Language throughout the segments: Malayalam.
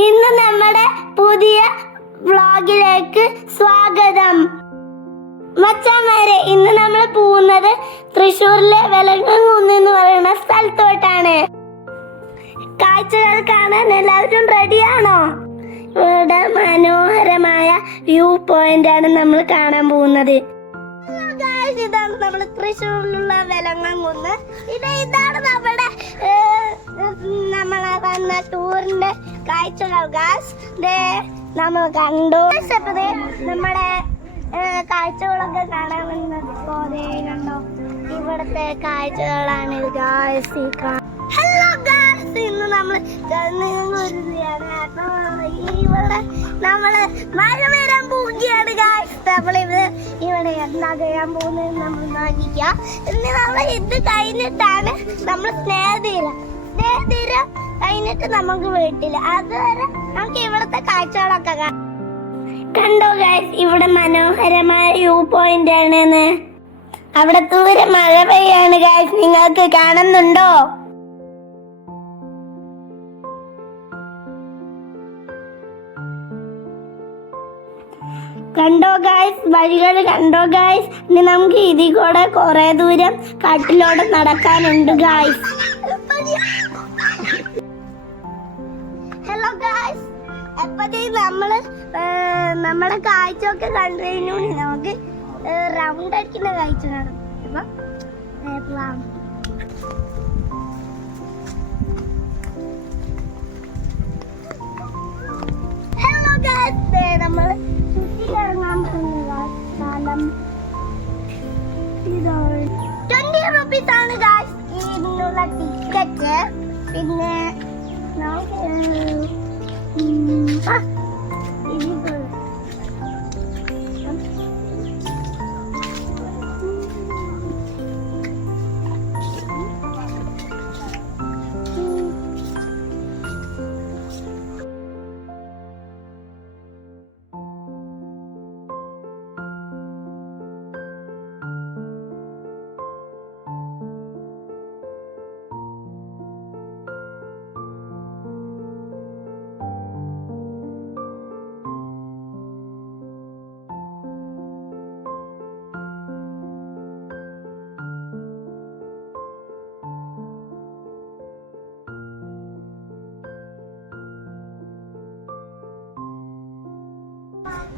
ഇന്ന് നമ്മുടെ പുതിയ വ്ളോഗിലേക്ക് സ്വാഗതം. മച്ചാന്മാരെ, ഇന്ന് നമ്മൾ പോകുന്നത് തൃശ്ശൂരിലെ വെലങ്ങൻകുന്ന് എന്ന് പറയുന്ന സ്ഥലത്തോട്ടാണ്. കാഴ്ചകൾ കാണാൻ എല്ലാവരും റെഡിയാണോ? ഇവിടെ മനോഹരമായ വ്യൂ പോയിന്റ് ആണ് നമ്മൾ കാണാൻ പോകുന്നത്. ഇതാണ് നമ്മുടെ തൃശ്ശൂരിലുള്ള വെലങ്ങൻകുന്ന്. ഇതാണ് നമ്മുടെ നമ്മളെ വന്ന ടൂറിന്റെ കാഴ്ചകൾ. നമ്മൾ കണ്ടു. നമ്മുടെ കാഴ്ചകളൊക്കെ കാണാൻ വന്നത് കണ്ടോ, ഇവിടത്തെ കാഴ്ചകളാണ് ഗായ്സ്. ഹലോ ഗായ്സ്, ഇന്ന് നമ്മൾ ഇവിടെ നമ്മള് മഴ വരാൻ പോവുകയാണ് ഗായ്സ്. ഇവിടെ എന്താ ചെയ്യാൻ പോകുന്നത് നമ്മൾ നോക്കിക്കാം. ഇന്ന് നമ്മൾ ഇത് കഴിഞ്ഞിട്ടാണ് നമ്മൾ സ്നേഹതീര കഴിഞ്ഞിട്ട് നമുക്ക് വീട്ടില്. അതുവരെ നമുക്ക് ഇവിടുത്തെ കാഴ്ചകളൊക്കെ കാണാം. കണ്ടോ ഗൈസ്, ഇവിടെ മനോഹരമായ വ്യൂ പോയിന്റ് ആണ്. അവിടെ ദൂരെ മഴ പെയ്യാണ് ഗൈസ്, നിങ്ങൾക്ക് കാണുന്നുണ്ടോ? കണ്ടോ ഗൈസ്, വഴികൾ കണ്ടോ ഗൈസ്. ഇനി നമുക്ക് ഇതിൽ കൂടെ കുറെ ദൂരം കാട്ടിലൂടെ നടക്കാനുണ്ട് ഗൈസ്. ഹലോ ഗൈസ്, എപ്പോഴത്തേക്കും നമ്മുടെ കാഴ്ചയൊക്കെ കണ്ടു കഴിഞ്ഞു നമുക്ക് റൗണ്ട് അടിക്കുന്ന കാഴ്ച കാണും. ഹലോ ഗൈസ്, നമ്മൾ ചുറ്റിക്കറങ്ങാൻ പോകുന്ന സ്ഥലം 20 റുപ്പീസ് ആണ് ഗൈസ് ഇതിനുള്ള ടിക്കറ്റ്. പിന്നെ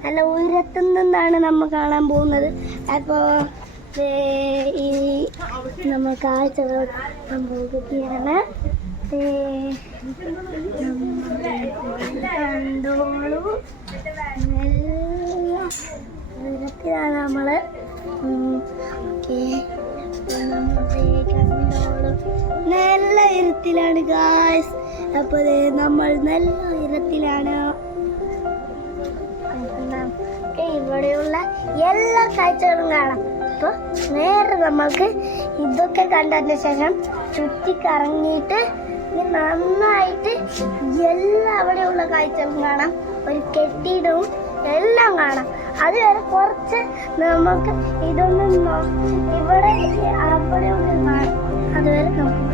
നല്ല ഉയരത്തിൽ നിന്നാണ് നമ്മൾ കാണാൻ പോകുന്നത്. അപ്പോൾ ഈ നമ്മൾ കാഴ്ചകൾ പോകുകയാണ്. കണ്ടോളൂ, ഉയരത്തിലാണ് നമ്മള്. കണ്ടോളൂ, നല്ല ഉയരത്തിലാണ് ഗായ്സ്. അപ്പോൾ നമ്മൾ നല്ല ഉയരത്തിലാണ്. ഇവിടെയുള്ള എല്ലാ കാഴ്ചകളും കാണാം. അപ്പോൾ നേരെ നമുക്ക് ഇതൊക്കെ കണ്ടതിന് ശേഷം ചുറ്റിക്കറങ്ങിയിട്ട് നന്നായിട്ട് എല്ലാ അവിടെയുള്ള കാഴ്ചകളും കാണാം. ഒരു കെട്ടിടവും എല്ലാം കാണാം. അതുവരെ കുറച്ച് നമുക്ക് ഇതൊന്നും ഇവിടെ അവിടെയൊക്കെ കാണാം. അതുവരെ നോക്കുക.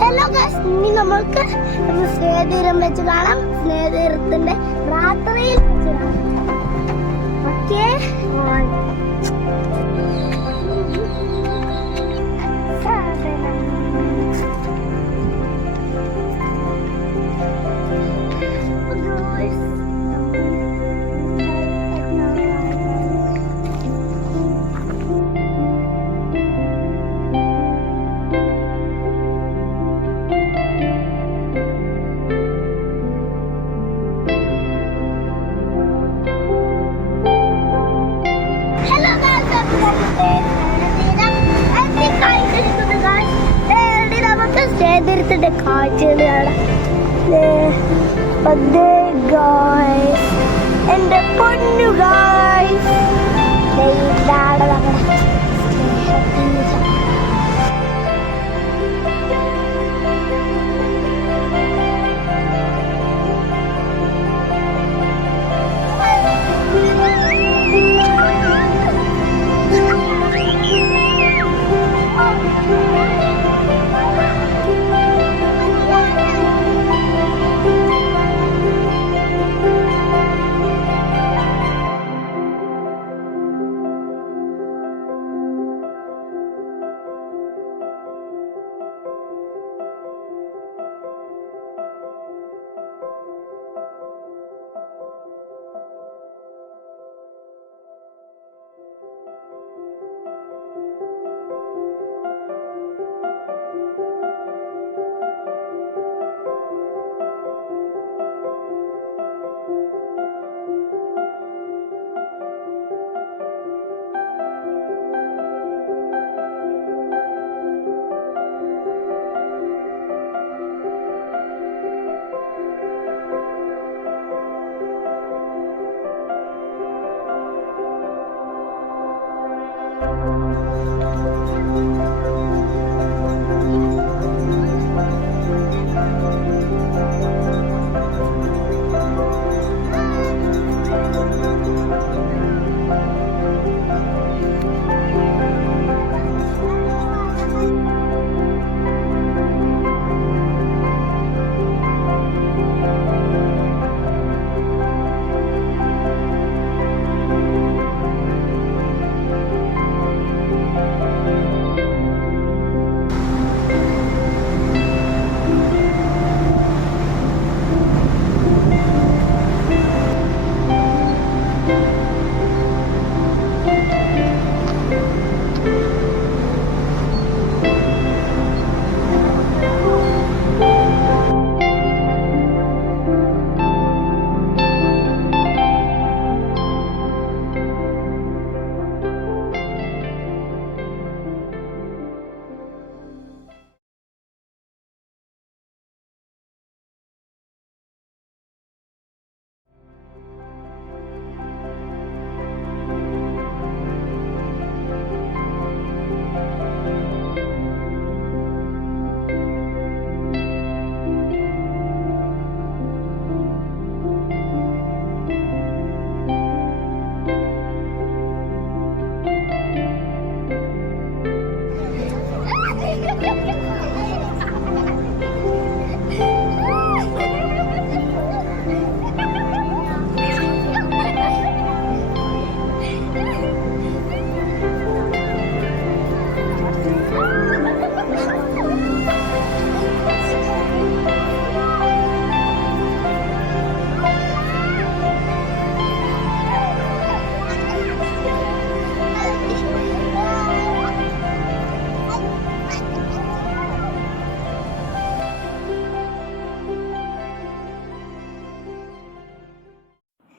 ഹലോ ഗൈസ്, ഇനി നമ്മൾക്ക് സ്നേഹതീരം വെച്ച് കാണാം. സ്നേഹതീരത്തിന്റെ രാത്രിയിൽ വെച്ച് കാണാം. ഓക്കേ, ത്തിന്റെ കാഴ്ചകൾ കാണാം. എന്റെ പൊന്നു ഗായ്സ്, ഇതാണ് നമ്മുടെ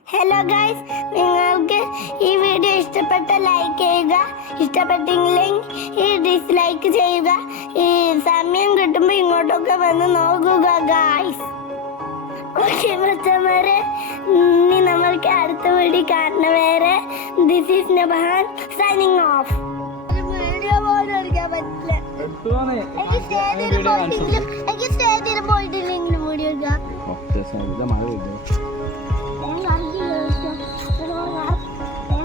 ഹലോ ഗൈസ്, നിങ്ങൾക്ക് ഈ വീഡിയോ ഇഷ്ടപ്പെട്ട ലൈക്ക് ചെയ്യുക, ഇഷ്ടപ്പെട്ടില്ലെങ്കിൽ ഡിസ്ലൈക്ക് ചെയ്യുക. ഈ സമയം കിട്ടുമ്പോൾ ഇങ്ങോട്ടൊക്കെ വന്ന് നോക്കുക ഗൈസ്. ഓക്കെ മച്ചന്മാരെ, ഇനി നമ്മൾക്ക് അടുത്ത വീഡിയോ കാണുന്നവരെ this is Nabahan signing off. Video പോലും എടുക്കാൻ പറ്റില്ല. എനിക്ക് സ്റ്റേജിൽ പോയിട്ടില്ലെങ്കിലും വീഡിയോ എടുക്കാം.